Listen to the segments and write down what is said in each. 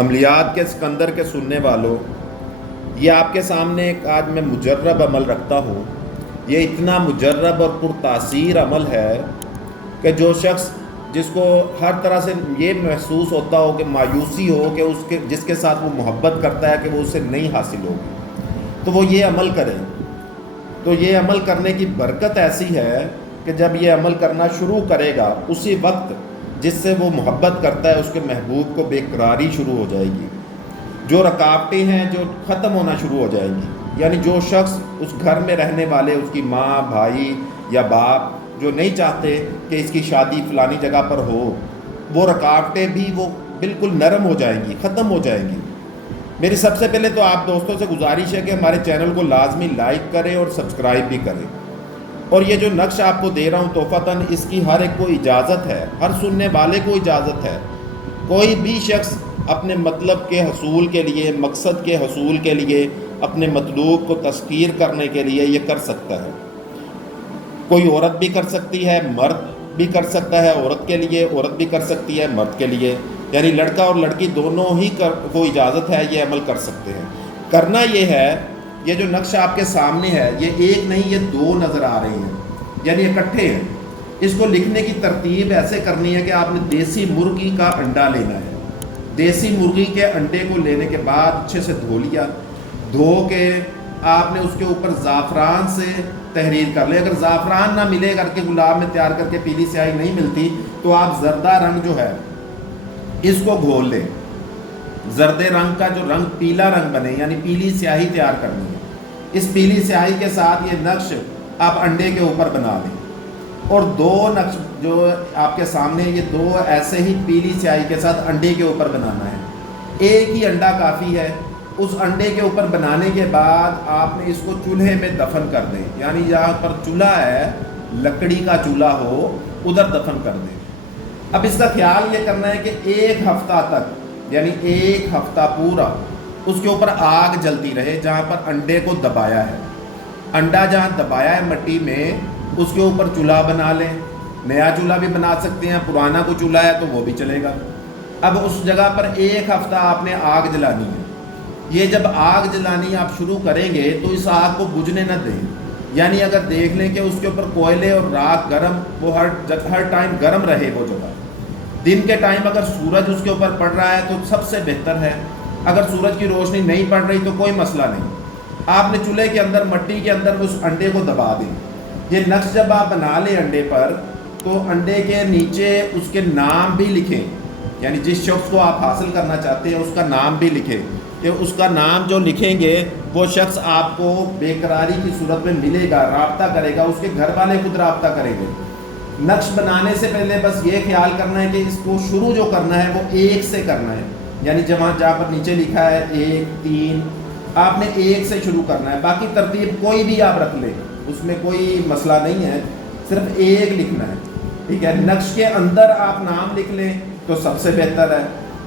عملیات کے سکندر کے سننے والوں، یہ آپ کے سامنے ایک آج میں مجرب عمل رکھتا ہوں۔ یہ اتنا مجرب اور پرتاثیر عمل ہے کہ جو شخص جس کو ہر طرح سے یہ محسوس ہوتا ہو کہ مایوسی ہو کہ جس کے ساتھ وہ محبت کرتا ہے کہ وہ اسے نہیں حاصل ہوگی، تو وہ یہ عمل کرے۔ تو یہ عمل کرنے کی برکت ایسی ہے کہ جب یہ عمل کرنا شروع کرے گا، اسی وقت جس سے وہ محبت کرتا ہے اس کے محبوب کو بے قراری شروع ہو جائے گی، جو رکاوٹیں ہیں جو ختم ہونا شروع ہو جائیں گی۔ یعنی جو شخص اس گھر میں رہنے والے، اس کی ماں، بھائی یا باپ جو نہیں چاہتے کہ اس کی شادی فلانی جگہ پر ہو، وہ رکاوٹیں بھی وہ بالکل نرم ہو جائیں گی، ختم ہو جائیں گی۔ میری سب سے پہلے تو آپ دوستوں سے گزارش ہے کہ ہمارے چینل کو لازمی لائک کریں اور سبسکرائب بھی کریں۔ اور یہ جو نقش آپ کو دے رہا ہوں تحفتاً، اس کی ہر ایک کو اجازت ہے، ہر سننے والے کو اجازت ہے۔ کوئی بھی شخص اپنے مطلب کے حصول کے لیے، مقصد کے حصول کے لیے، اپنے مطلوب کو تسخیر کرنے کے لیے یہ کر سکتا ہے۔ کوئی عورت بھی کر سکتی ہے، مرد بھی کر سکتا ہے عورت کے لیے، عورت بھی کر سکتی ہے مرد کے لیے، یعنی لڑکا اور لڑکی دونوں ہی کو اجازت ہے، یہ عمل کر سکتے ہیں۔ کرنا یہ ہے، یہ جو نقش آپ کے سامنے ہے، یہ ایک نہیں، یہ دو نظر آ رہے ہیں، یعنی اکٹھے ہیں۔ اس کو لکھنے کی ترتیب ایسے کرنی ہے کہ آپ نے دیسی مرغی کا انڈا لینا ہے۔ دیسی مرغی کے انڈے کو لینے کے بعد اچھے سے دھو لیا، دھو کے آپ نے اس کے اوپر زعفران سے تحریر کر لے۔ اگر زعفران نہ ملے کر کے گلاب میں تیار کر کے پیلی سیاہی نہیں ملتی تو آپ زردہ رنگ جو ہے اس کو گھول لیں۔ زردے رنگ کا جو رنگ پیلا رنگ بنے، یعنی پیلی سیاہی تیار کرنی ہے۔ اس پیلی سیاہی کے ساتھ یہ نقش آپ انڈے کے اوپر بنا لیں، اور دو نقش جو آپ کے سامنے، یہ دو ایسے ہی پیلی سیاہی کے ساتھ انڈے کے اوپر بنانا ہے۔ ایک ہی انڈا کافی ہے۔ اس انڈے کے اوپر بنانے کے بعد آپ نے اس کو چولہے میں دفن کر دیں، یعنی جہاں پر چولہا ہے، لکڑی کا چولہا ہو، ادھر دفن کر دیں۔ اب اس کا خیال یہ کرنا ہے کہ ایک ہفتہ تک، یعنی ایک ہفتہ پورا اس کے اوپر آگ جلتی رہے جہاں پر انڈے کو دبایا ہے۔ انڈا جہاں دبایا ہے مٹی میں، اس کے اوپر چولہا بنا لیں۔ نیا چولہا بھی بنا سکتے ہیں، پرانا کوئی چولہا ہے تو وہ بھی چلے گا۔ اب اس جگہ پر ایک ہفتہ آپ نے آگ جلانی ہے۔ یہ جب آگ جلانی آپ شروع کریں گے تو اس آگ کو بجھنے نہ دیں، یعنی اگر دیکھ لیں کہ اس کے اوپر کوئلے اور راکھ گرم، وہ ہر ٹائم گرم رہے وہ جگہ۔ دن کے ٹائم اگر سورج اس کے اوپر پڑ رہا ہے تو سب سے بہتر ہے، اگر سورج کی روشنی نہیں پڑ رہی تو کوئی مسئلہ نہیں۔ آپ نے چولہے کے اندر، مٹی کے اندر اس انڈے کو دبا دیں۔ یہ نقش جب آپ بنا لیں انڈے پر، تو انڈے کے نیچے اس کے نام بھی لکھیں، یعنی جس شخص کو آپ حاصل کرنا چاہتے ہیں اس کا نام بھی لکھیں، کہ اس کا نام جو لکھیں گے وہ شخص آپ کو بے قراری کی صورت میں ملے گا، رابطہ کرے گا، اس کے گھر والے خود رابطہ کریں گے۔ نقش بنانے سے پہلے بس یہ خیال کرنا ہے کہ اس کو شروع جو کرنا ہے وہ ایک سے کرنا ہے، یعنی جہاں پر نیچے لکھا ہے 1 3، آپ نے ایک سے شروع کرنا ہے۔ باقی ترتیب کوئی بھی آپ رکھ لیں، اس میں کوئی مسئلہ نہیں ہے، صرف ایک لکھنا ہے، ٹھیک ہے۔ نقش کے اندر آپ نام لکھ لیں تو سب سے بہتر ہے۔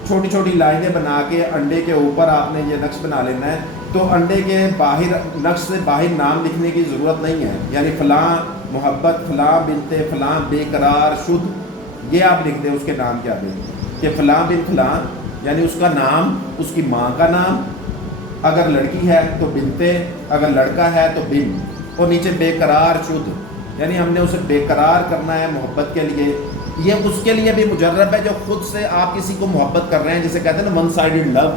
چھوٹی چھوٹی لائنیں بنا کے انڈے کے اوپر آپ نے یہ نقش بنا لینا ہے، تو انڈے کے باہر، نقش سے باہر نام لکھنے کی ضرورت نہیں ہے، یعنی فلاں محبت، فلاں بنت فلاں بے قرار شد، یہ آپ لکھ دیں اس کے نام کے آگے کہ فلاں بن فلاں، یعنی اس کا نام، اس کی ماں کا نام، اگر لڑکی ہے تو بنتے، اگر لڑکا ہے تو بن، اور نیچے بے قرار شد، یعنی ہم نے اسے بے قرار کرنا ہے محبت کے لیے۔ یہ اس کے لیے بھی مجرب ہے جو خود سے آپ کسی کو محبت کر رہے ہیں، جسے کہتے ہیں نا ون سائیڈڈ لو،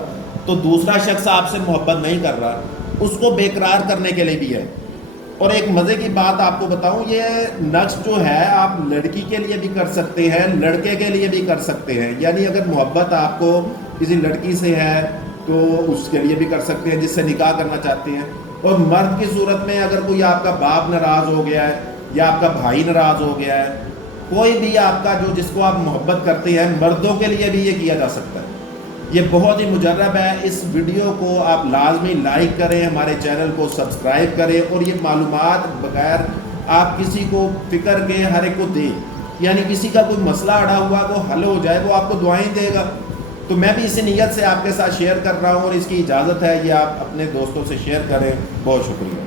تو دوسرا شخص آپ سے محبت نہیں کر رہا، اس کو بے قرار کرنے کے لیے بھی ہے۔ اور ایک مزے کی بات آپ کو بتاؤں، یہ نقش جو ہے آپ لڑکی کے لیے بھی کر سکتے ہیں، لڑکے کے لیے بھی کر سکتے ہیں، یعنی اگر محبت آپ کو کسی لڑکی سے ہے تو اس کے لیے بھی کر سکتے ہیں جس سے نکاح کرنا چاہتے ہیں۔ اور مرد کی صورت میں اگر کوئی آپ کا باپ ناراض ہو گیا ہے یا آپ کا بھائی ناراض ہو گیا ہے، کوئی بھی آپ کا جو جس کو آپ محبت کرتے ہیں، مردوں کے لیے بھی یہ کیا جا سکتا ہے۔ یہ بہت ہی مجرب ہے۔ اس ویڈیو کو آپ لازمی لائک کریں، ہمارے چینل کو سبسکرائب کریں، اور یہ معلومات بغیر آپ کسی کو فکر کے ہر ایک کو دیں، یعنی کسی کا کوئی مسئلہ اڑا ہوا وہ حل ہو جائے، وہ آپ کو دعائیں دے گا۔ تو میں بھی اسی نیت سے آپ کے ساتھ شیئر کر رہا ہوں، اور اس کی اجازت ہے یہ آپ اپنے دوستوں سے شیئر کریں۔ بہت شکریہ۔